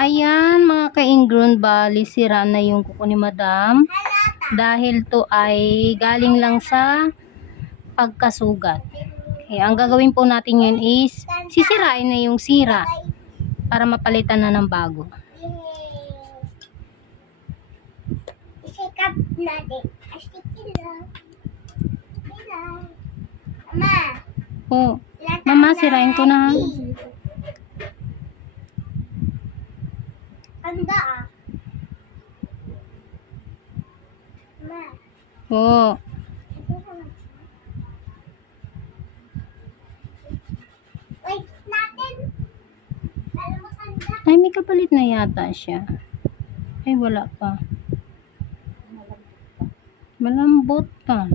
Ayan, mga ka-ingrown, bali sira na yung kuko ni madam. Dahil to ay galing lang sa pagkasugat. Okay, ang gagawin po natin yun is, sisirain na yung sira para mapalitan na ng bago. Isikap natin. Mama. Oh, Mama, sirain ko na. Ate? Tanda ah. Mama. oh. Wait natin. Alam mo tanda. Ay, may kapalit na yata siya. Ay, wala pa. Malambot pa.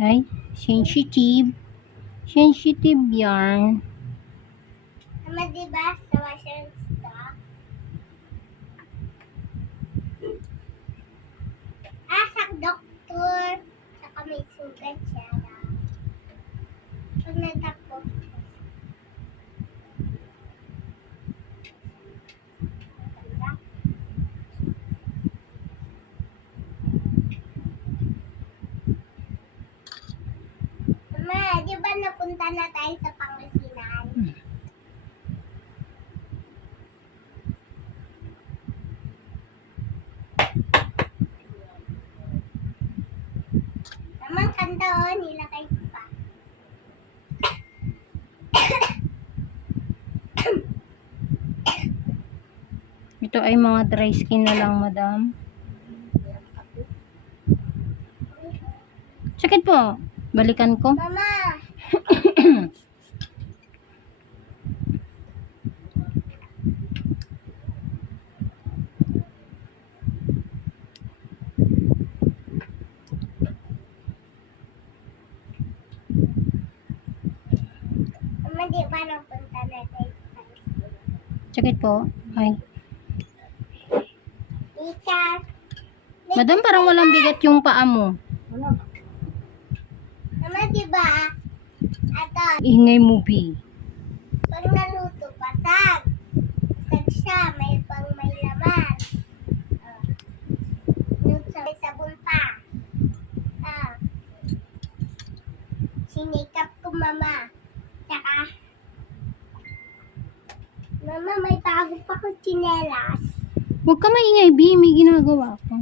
Ay, sensitive. Sensitive yarn. Mama, di ba sa washing stock? Ah, sa doktor. Saka may sugat siya na. Pag nagtapos. Mama, di ba napunta na tayo sa Pangasinan? Tamang o, nilagay ko pa. Ito ay mga dry skin na lang, madam. Sakit po. Balikan ko. Mama, di ba napunta na tayo sa Pangasinan? Sakit po. Ay. Madam, parang walang bigat yung paa mo. Mama, di ba? Ato, Ingay mo, B. pag naluto, pasag. Pasag siya, may pang may laman. Oh. Yung sa may sabon pa. Ah. Sinikap ko, mama. Tsaka, mama, may bago pa ko chinelas. Huwag ka maingay, B. May ginagawa ko.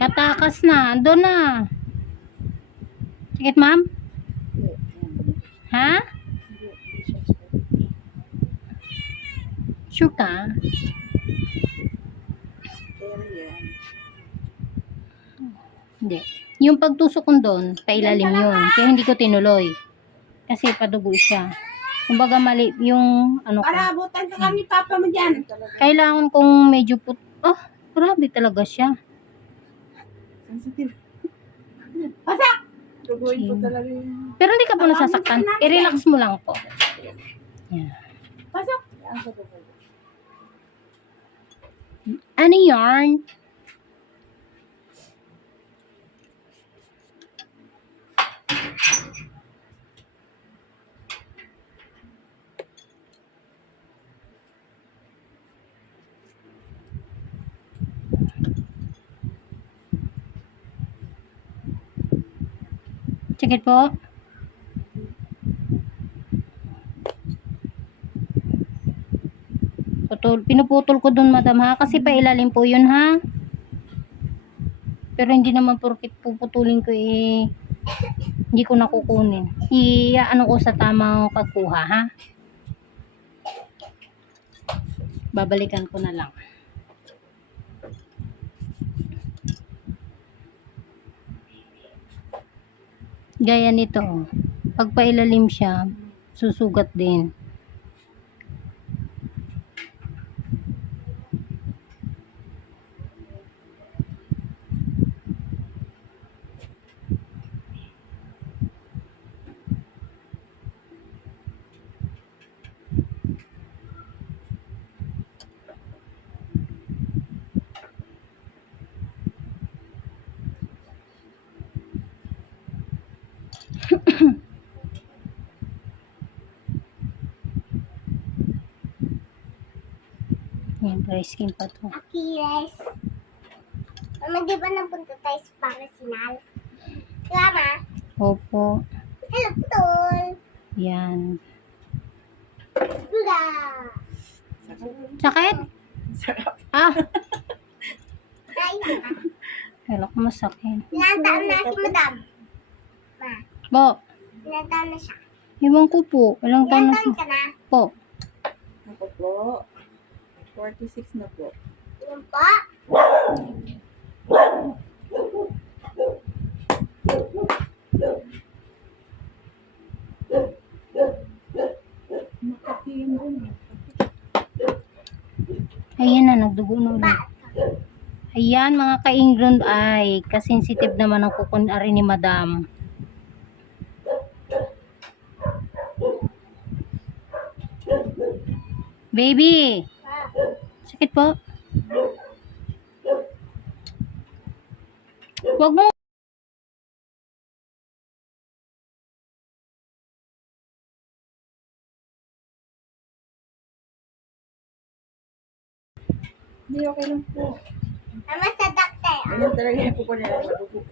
Katakas na. Ando na. Sakit, ma'am? Ha? Sure ka? Hindi. Yung pagtusok ko doon, pailalim yun. Kaya hindi ko tinuloy. Kasi padugo siya. Kumbaga mali yung ano ko. Para abutan ka kami papa mo dyan. Kailangan kong medyo put... Oh, grabe talaga siya. Sensitive. Pasak! Tuguin ko talaga yun. Pero hindi ka po nasasaktan. I-relax mo lang po. Yan. Pasok! Ano yarn? Sakit po. Putol, pinuputol ko dun madam ha kasi pailalim po yun ha. Pero hindi naman porkit puputulin ko eh hindi ko nakukunin. I ano ko sa tamang pagkuha ha. Babalikan ko na lang. Gaya nito. oh. Pag pailalim siya, susugat din. Yan, dry skin pa to. Achilles. Mama, di ba napunta tayo sa Pangasinan? Diba, ma? Opo. Hello, putol. Yan. Bula. Sakit? Sarap. Ah! Kain na. Kala ko masakit. Ilang taon na si madam? Ma, Bo, ilang taon na siya? iwan ko po. Ilang taon Ilang na taon siya? ka na? Po. Ako po. 46 na po. Makati yun doon. Ayan na, nagdugo na ulit. Ayan, mga ka-inground ay kasensitive naman ang kukun ari ni madam. Baby! Sakit po? Huwag mo Hindi, okay lang po. Mama sa doktor. Ganyan talaga yung po nila.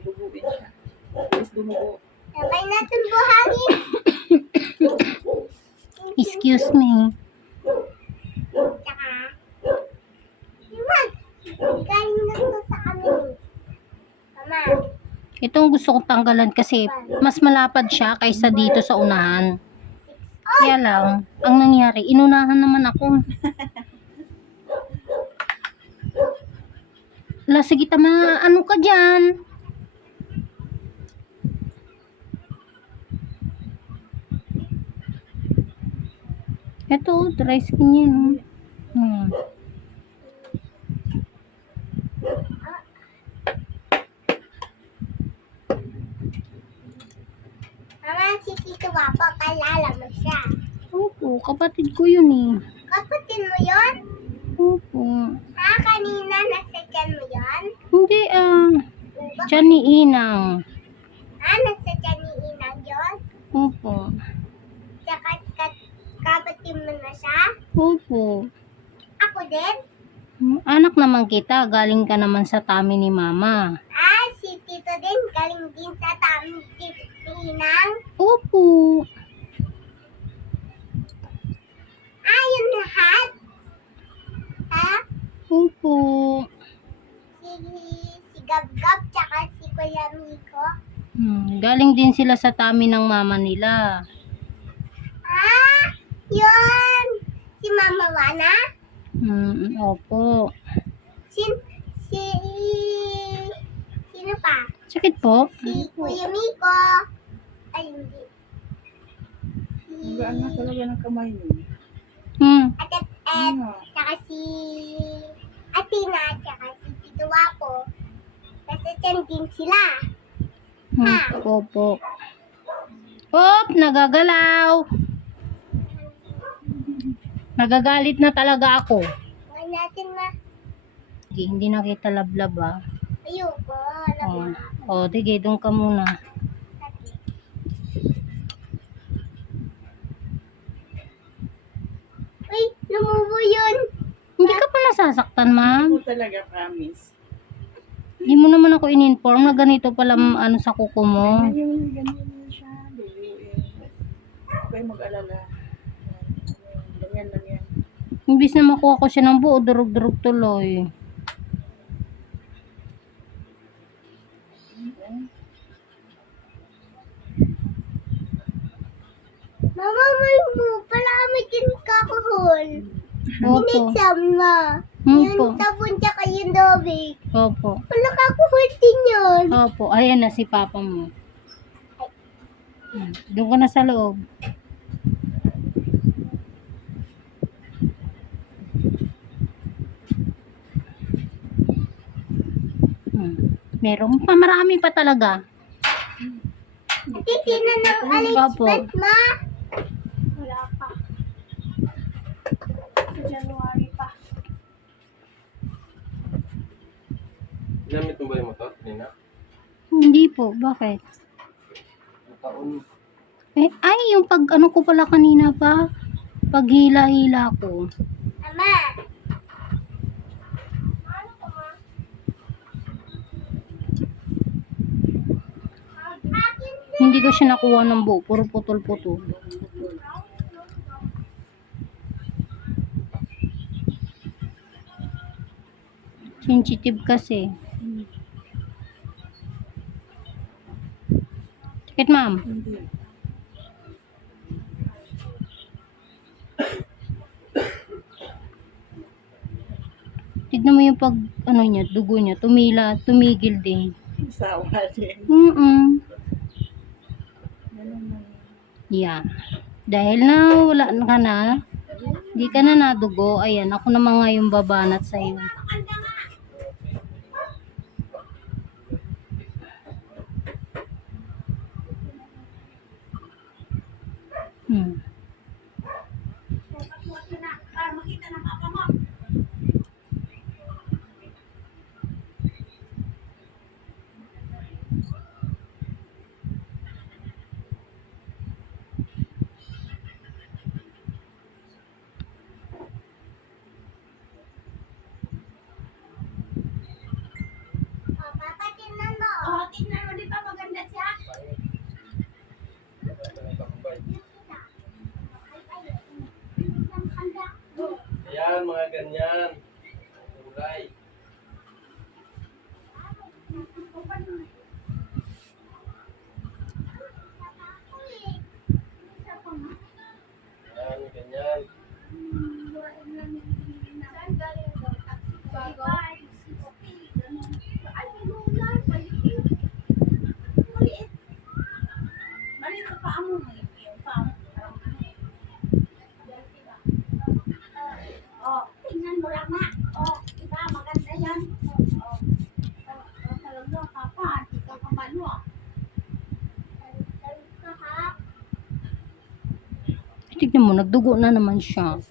Duguin siya. Tapos dumugo. Sabay natin buhangin. Excuse me. Tsaka, Iwan, galing na to sa amin. Mama, Ito ang gusto kong tanggalan kasi mas malapad siya kaysa dito sa unahan. Kaya lang, ang nangyari, inunahan naman ako. La, sige tama, ano ka dyan? Ito, dry skin yan. oh. Hmm. Si Tito Wapo, kalala mo siya. Opo, kapatid ko yun eh. Kapatid mo yon? Opo. Ha, kanina nasa tiyan mo yon? Hindi ah, Diba? dyan ni Inang. Ha, nasa tiyan ni Inang yon? Opo. Tsaka ka- kapatid mo na siya? Opo. Ako din? Anak naman kita, galing ka naman sa tami ni mama. Ah, si Tito din, galing din sa tami ni Inang. Opo. Ah, yun lahat? Ha? Opo. Si, si Gab-Gab, tsaka si Kuya Miko. Hmm, galing din sila sa tami ng mama nila. Ah, yun! Si Mama Wana? Hmm, opo. Sin, si... Sino pa? Sakit po? Si Kuya Miko. Ay, hindi. Si... Magaan na talaga ng kamay niyo. Hmm. Ate Ed, Ano? tsaka si... Atina, tsaka si Tito Wapo. Nasa tiyan din sila. hmm. Opo. Op, nagagalaw. Nagagalit na talaga ako. Huwag natin ma... Sige, hindi na kita lablab ah. Ayoko. Oh, Alam oh sige, doon ka muna. Yun. Hindi ka pa nasasaktan, ma'am. Ako talaga, promise. Hindi mo naman ako in-inform na ganito pala ano sa kuko mo. Ganyan ganyan siya. Huwag mag-alala. Ganyan lang yan. Imbis na makuha ko siya ng buo, durug-durug tuloy. Mama, may mo. Pala may kinakakuhol. Opo. Inexam na. Opo. Yung sabon tsaka yung. Opo. Wala kakuhol din yun. Opo. Ayan na si papa mo. Hmm, Doon ka na sa loob. Hmm. Meron pa, marami pa talaga. Titina ng Opo. Alexbet, ma. Ginamit mo ba yung motor kanina? Hindi po. Bakit? Nakaon. Eh, ay, yung pag ano ko pala kanina pa, paghila-hila ko. Ama! Hindi ko siya nakuha ng buo. Puro putol-putol. Sensitive kasi. Sakit, ma'am. Tignan mo yung pag, ano niya, dugo niya. Tumila, tumigil din. Sawa din. Ganun na. Yeah. Dahil na wala ka na, hindi ka na nadugo, ayan, ako naman nga yung babanat sa'yo. Hmm. Oh, tingnan mo. Oh, tingnan mo. Di ba maganda siya? Ayan, mga ganyan. Kulay. Ayan, ganyan. Mali sa paa mo. Yung paa mo. Oh, tingnan mo lang na. Oh, diba maganda yan. Oh, oh. Oh, oh, talaga, papa, hindi ka kabalo ah. Talit ka ha? Tignan mo, nagdugo na naman siya.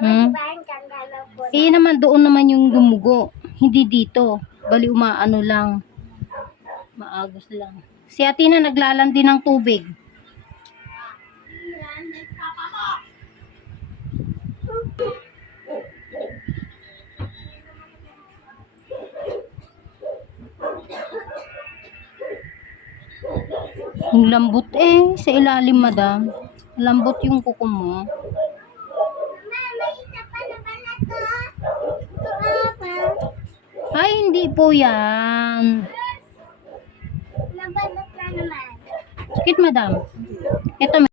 Hmm? Eh naman doon naman yung dumugo. Hindi dito. Bali umaano lang. Maagos lang. Si Atina naglalandi ng tubig. Yung lambot eh, sa ilalim madam. Lambot yung kuko mo. Ay, hindi po yan. Nabalot na naman. Sakit madam. Ito.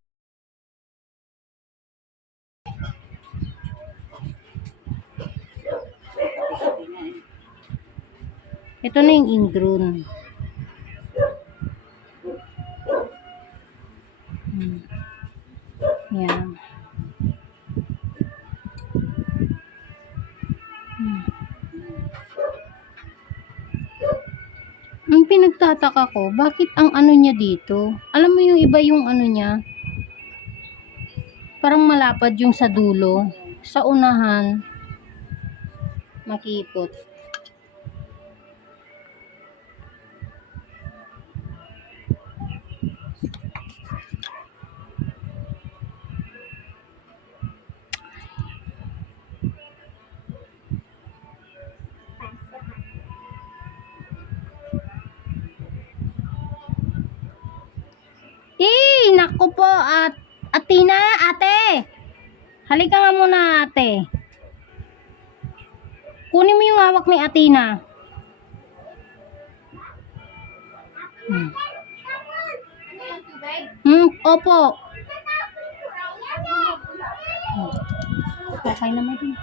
Ito na yung ingrown. Pinagtataka ko, bakit ang ano niya dito? Alam mo yung iba yung ano niya? Parang malapad yung sa dulo. Sa unahan, makipot. Naku po, at Atina, ate. Halika nga muna, ate. Kunin mo yung hawak ni Atina. Hmm. Hmm, opo. Okay naman din.